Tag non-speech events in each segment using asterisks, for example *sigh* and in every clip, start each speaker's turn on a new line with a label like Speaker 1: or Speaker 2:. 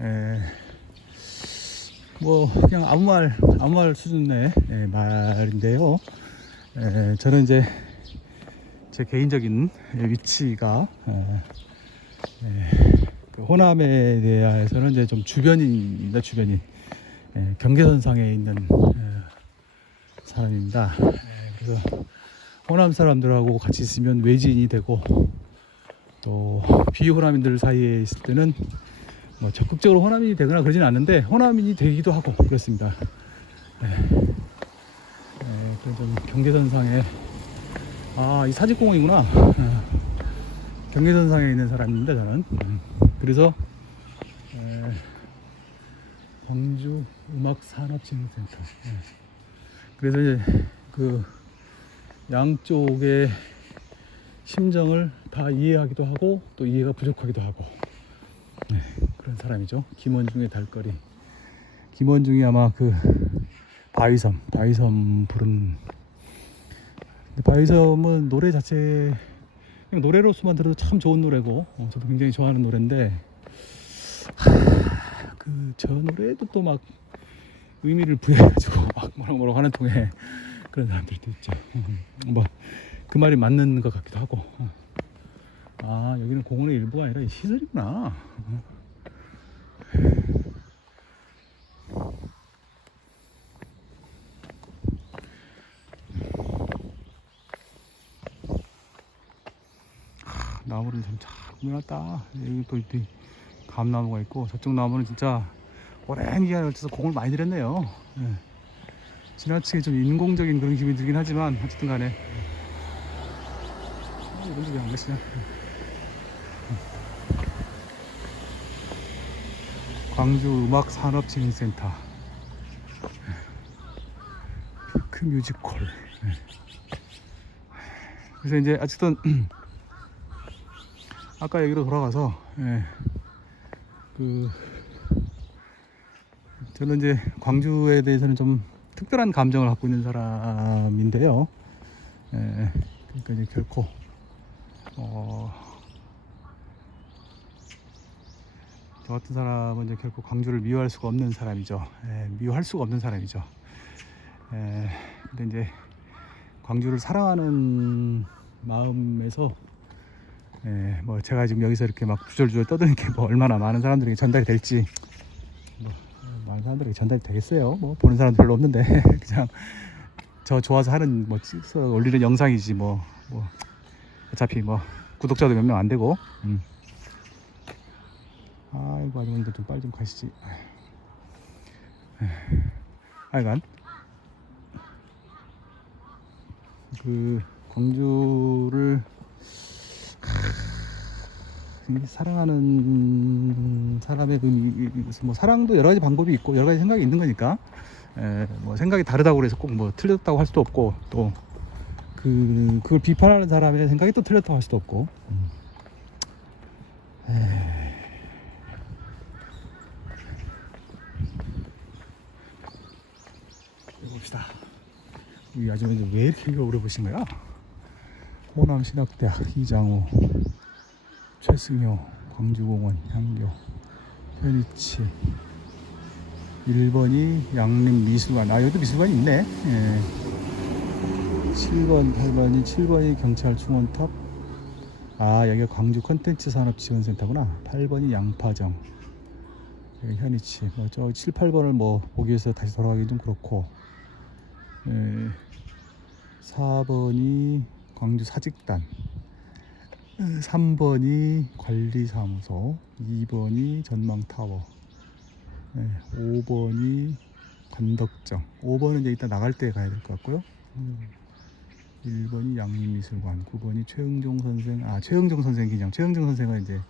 Speaker 1: 에, 뭐 그냥 아무 말 아무 말 수준의 예, 말인데요. 에, 저는 이제 제 개인적인 위치가 에, 에, 그 호남에 대해서는 이제 좀 주변인입니다. 주변인 에, 경계선상에 있는 에, 사람입니다. 에, 그래서 호남 사람들하고 같이 있으면 외지인이 되고 또 비호남인들 사이에 있을 때는 뭐 적극적으로 호남인이 되거나 그러진 않는데 호남인이 되기도 하고 그렇습니다. 네. 네, 좀 경계선상에 아 이 사직공원이구나. 아, 경계선상에 있는 사람입니다 저는. 음, 그래서 에, 광주 음악산업진흥센터. 네. 그래서 이제 그 양쪽의 심정을 다 이해하기도 하고 또 이해가 부족하기도 하고 네, 그런 사람이죠. 김원중의 달거리. 김원중이 아마 그 바위섬, 바위섬 부른 근데 바위섬은 노래 자체 노래로서만 들어도 참 좋은 노래고 어, 저도 굉장히 좋아하는 노래인데 그저 노래에도 또 막 의미를 부여해가지고 *laughs* 막 뭐라 뭐라 하는 통에 그런 사람들도 있죠. *laughs* 뭐 그 말이 맞는 것 같기도 하고. 아 여기는 공원의 일부가 아니라 시설이구나. 하, 나무를 참잘 꾸며놨다. 여기 또 이렇게 감나무가 있고 저쪽 나무는 진짜 오랜 기간을 걸쳐서 공을 많이 들였네요. 예. 지나치게 좀 인공적인 그런 기분이 들긴 하지만 어쨌든 간에 아, 이런 집이 안 계시냐 광주 음악 산업 진흥센터. 피크 뮤지컬. 예. 그래서 이제 어쨌든 *clears throat* 아까 여기로 돌아가서 예, 그 저는 이제 광주에 대해서는 좀 특별한 감정을 갖고 있는 사람인데요. 예, 그러니까 이제 결코 어, 저 같은 사람은 이제 결코 광주를 미워할 수가 없는 사람이죠. 예, 미워할 수가 없는 사람이죠. 예, 근데 이제 광주를 사랑하는 마음에서 예, 뭐 제가 지금 여기서 이렇게 막 주절주절 떠드는 게 뭐 얼마나 많은 사람들에게 전달이 될지 뭐 많은 사람들에게 전달이 되겠어요. 뭐 보는 사람 별로 없는데 *laughs* 그냥 저 좋아서 하는 뭐 찍어서 올리는 영상이지 뭐, 뭐 어차피 뭐 구독자도 몇 명 안 되고. 음. 아이고 아주머니들 좀 빨리 좀 가시지. 하여간. 그 광주를 이 사랑하는 사람의 그, 이- 이- 뭐 사랑도 여러 가지 방법이 있고 여러 가지 생각이 있는 거니까. 에, 뭐 생각이 다르다고 그래서 꼭 뭐 틀렸다고 할 수도 없고 또 그 그걸 비판하는 사람의 생각이 또 틀렸다고 할 수도 없고. 음. 에이. 봅시다. 이 아주머니 왜 이렇게 오래 보신 거야? 호남신학대학 이장호 최승효, 광주공원, 향교, 현이치 1번이 양림미술관. 아 여기도 미술관이 있네. 예. 7번, 8번이 7번이 경찰 충원탑. 아 여기가 광주 컨텐츠 산업지원센터구나. 8번이 양파정. 여기 현이치. 뭐저 7, 8번을 뭐 보기 위해서 다시 돌아가기 좀 그렇고. 예. 4번이 광주 사직단 3번이 관리사무소, 2번이 전망타워, 네, 5번이 관덕정. 5번은 이제 이따 나갈 때 가야 될 것 같고요. 음, 1번이 양림미술관, 9번이 최흥종 선생, 아 최흥종 선생 기념. 최흥종 선생은 이제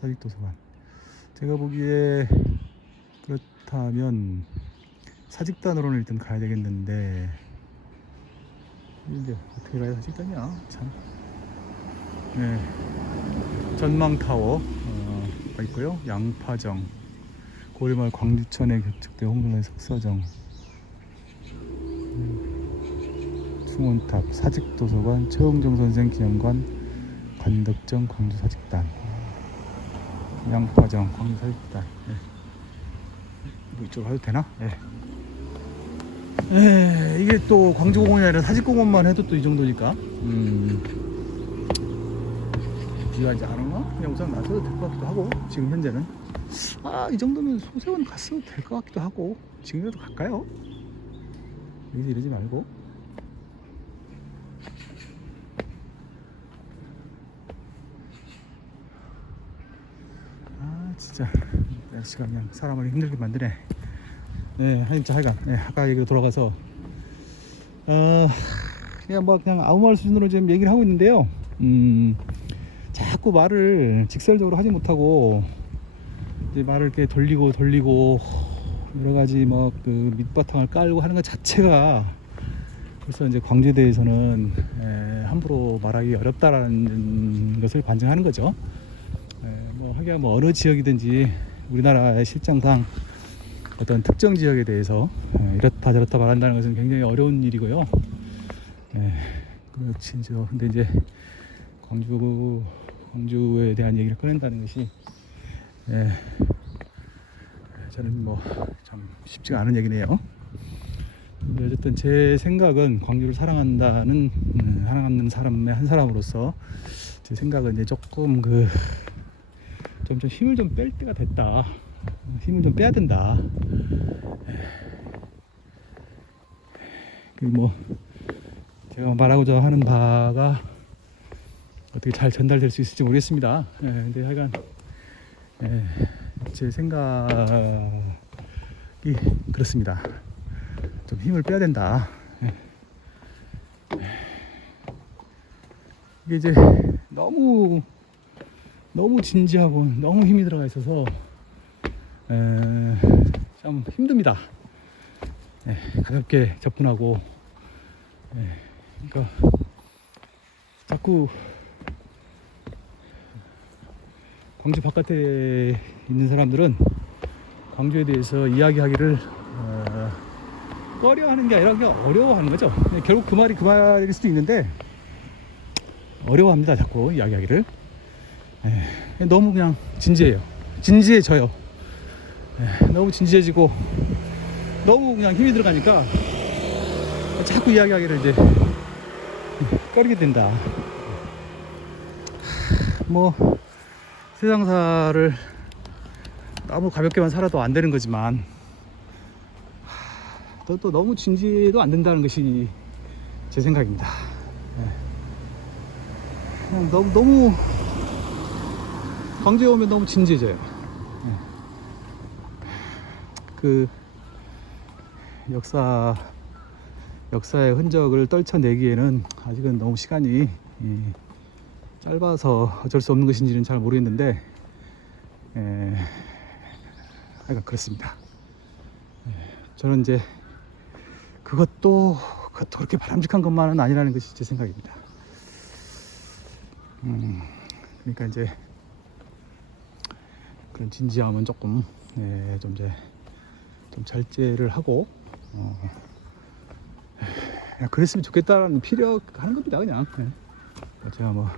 Speaker 1: 사직도서관. 제가 보기에 그렇다면 사직단으로는 일단 가야 되겠는데 이제 어떻게 가야 사직단이야? 참. 네. 전망타워 어, 가 있고요. 양파정, 고리마을 광주천에 개척된 홍길의 석서정, 음, 충원탑, 사직도서관, 최홍정 선생 기념관, 관덕정 광주 사직단. 양파장 광주 사육단 예. 뭐 이쪽으로 가도 되나? 예. 예, 이게 또 광주공원이 아니라 사직공원만 해도 또 이 정도니까 음. 비가 이제 안 오나? 그냥 우선 놔둬도 될 것 같기도 하고 지금 현재는 아 이 정도면 소세원 갔어도 될 것 같기도 하고 지금이라도 갈까요? 여기서 이러지 말고 아 진짜 날씨가 그냥 사람을 힘들게 만드네 네 하여튼 자, 하여간 네, 아까 얘기로 돌아가서 어 그냥 뭐 그냥 아무 말 수준으로 지금 얘기를 하고 있는데요 음 자꾸 말을 직설적으로 하지 못하고 이제 말을 이렇게 돌리고 돌리고 여러 가지 뭐 그 밑바탕을 깔고 하는 것 자체가 벌써 이제 광주에 대해서는 에, 함부로 말하기 어렵다라는 것을 반증하는 거죠. 에, 뭐 하기야 뭐 어느 지역이든지 우리나라의 실정상 어떤 특정 지역에 대해서 에, 이렇다 저렇다 말한다는 것은 굉장히 어려운 일이고요. 에, 그렇지 이제 근데 이제 광주 광주에 대한 얘기를 꺼낸다는 것이 에, 저는 뭐 참 쉽지가 않은 얘기네요. 근데 어쨌든 제 생각은 광주를 사랑한다는 음, 사랑하는 사람의 한 사람으로서 제 생각은 이제 조금 그 좀 좀 힘을 좀 뺄 때가 됐다. 힘을 좀 빼야 된다. 그 뭐 제가 말하고자 하는 바가 어떻게 잘 전달될 수 있을지 모르겠습니다. 예, 근데 하여간 예, 제 생각이 그렇습니다. 좀 힘을 빼야 된다. 예. 이게 이제 너무 너무 진지하고 너무 힘이 들어가 있어서 에, 좀 힘듭니다. 예, 가볍게 접근하고 예, 그러니까 자꾸 광주 바깥에 있는 사람들은 광주에 대해서 이야기하기를 어, 꺼려하는 게 아니라 그냥 어려워하는 거죠. 네, 결국 그 말이 그 말일 수도 있는데 어려워합니다. 자꾸 이야기하기를. 예, 너무 그냥 진지해요. 진지해져요. 예, 너무 진지해지고 너무 그냥 힘이 들어가니까 자꾸 이야기하기를 이제 꺼리게 된다. 뭐 세상사를 너무 가볍게만 살아도 안 되는 거지만 또, 또 너무 진지해도 안 된다는 것이 제 생각입니다. 예. 그냥 너무 너무 광주에 오면 너무 진지해져요. 예. 그 역사 역사의 흔적을 떨쳐내기에는 아직은 너무 시간이 이, 짧아서 어쩔 수 없는 것인지는 잘 모르겠는데 에, 하여간 그렇습니다. 예, 저는 이제 그것도 그것도 그렇게 바람직한 것만은 아니라는 것이 제 생각입니다. 음, 그러니까 이제 그런 진지함은 조금 예, 좀 이제 좀 절제를 하고 어, 그랬으면 좋겠다라는 필요하는 겁니다 그냥 예. 뭐 제가 뭐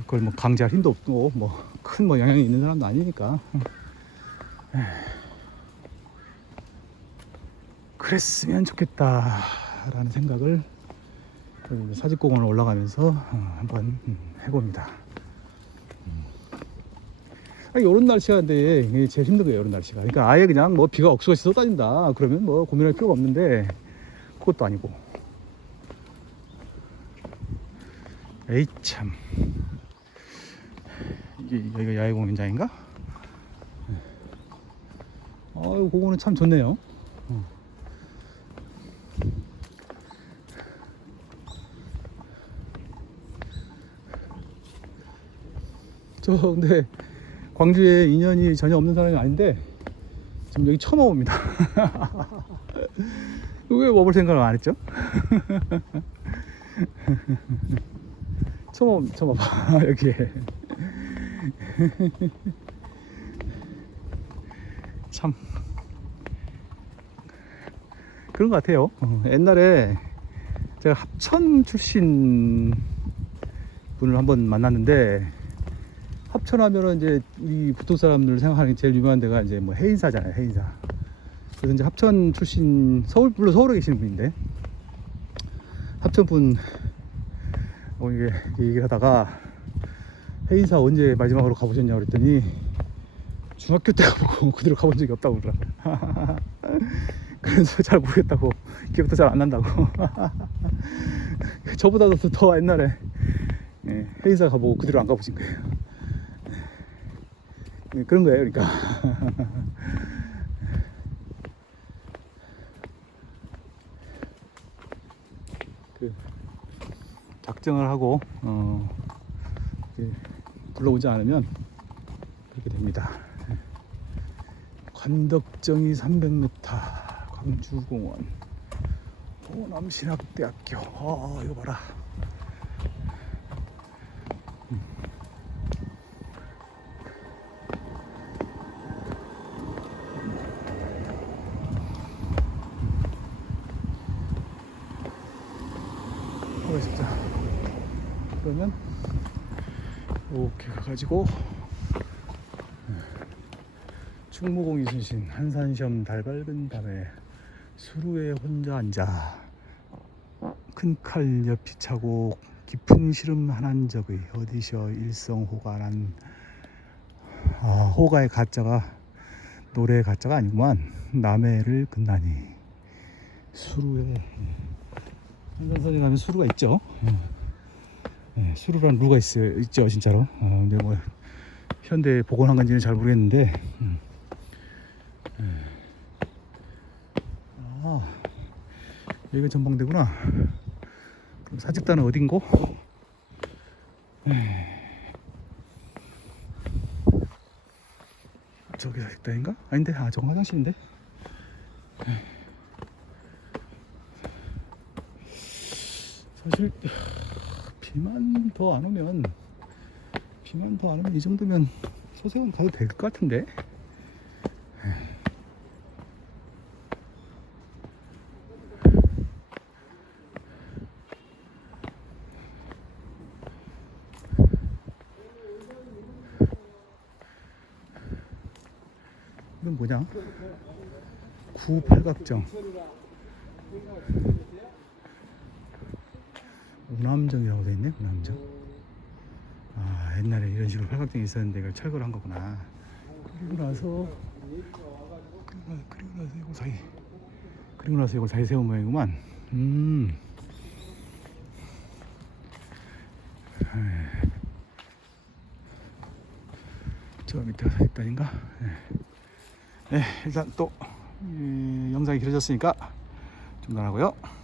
Speaker 1: 그걸 뭐 강제할 힘도 없고 뭐 큰뭐 영향이 있는 사람도 아니니까 예. 그랬으면 좋겠다라는 생각을 사직공원을 올라가면서 어, 한번 음, 해봅니다. 이런 날씨가 근데 이게 제일 힘든 거예요, 이런 날씨가. 그러니까 아예 그냥 뭐 비가 억수같이 쏟아진다. 그러면 뭐 고민할 필요가 없는데 그것도 아니고. 에이 참. 이게 여기가 야외 공연장인가? 아유, 그거는 참 좋네요. 어. 저 근데 광주에 인연이 전혀 없는 사람이 아닌데 지금 여기 처음 와봅니다. *laughs* 왜 와볼 생각을 안 했죠? *laughs* 처음 와- 처음 와봐 *laughs* 여기에. 참 그런 것 같아요. 어, 옛날에 제가 합천 출신 분을 한번 만났는데 합천하면은 이제 이 부통 사람들 생각하는 게 제일 유명한 데가 이제 뭐 해인사잖아요. 해인사. 그래서 이제 합천 출신 서울 물론 서울에 계시는 분인데 합천 분 어, 이게 얘기를 하다가 해인사 언제 마지막으로 가보셨냐고 그랬더니 중학교 때 가보고 *laughs* 그대로 가본 적이 없다고 그러더라. *laughs* 그래서 잘 모르겠다고 기억도 잘 안 난다고. *laughs* 저보다도 더- 더 옛날에 예, 해인사 가보고 그대로 안 가보신 거예요. 예, 그런 거예요, 그러니까. *laughs* 그 작정을 하고 어, 불러오지 않으면 그렇게 됩니다. 예. 관덕정이 300m 광주공원 호남신학대학교 아 이거 봐라 가만 있자 그러면 이렇게 가가지고 충무공 이순신 한산시험 달 밝은 밤에 수루에 혼자 앉아 큰 칼 옆이 차고 깊은 시름 한한 적의 어디셔 일성호가 난 아, 호가의 가짜가 노래의 가짜가 아니구만. 남해를 끝나니 수루에 한산선에 가면 수루가 있죠 예, 수루란 루가 있, 있죠 진짜로 어, 근데 뭐 현대 복원한 건지는 잘 모르겠는데 음. 아, 여기가 전망대구나. 그럼 사직단은 어딘고? 에이. 저기 사직단인가? 아닌데, 아, 저건 화장실인데. 에이. 사실 비만 더 안 오면 비만 더 안 오면 이 정도면 소세원 가도 될 것 같은데. 이건 뭐냐? 구팔각정. 우남정이라고 돼 있네. 우남정. 아 옛날에 이런 식으로 팔각정이 있었는데 이걸 철거를 한 거구나. 그리고 나서 그리고, 나서 이거 사이 그리고 나서 이걸 사이 세운 모양이구만. 음. 에이. 저 밑에가 사직단인가? 네, 일단 또 이, 영상이 길어졌으니까 중단하고요.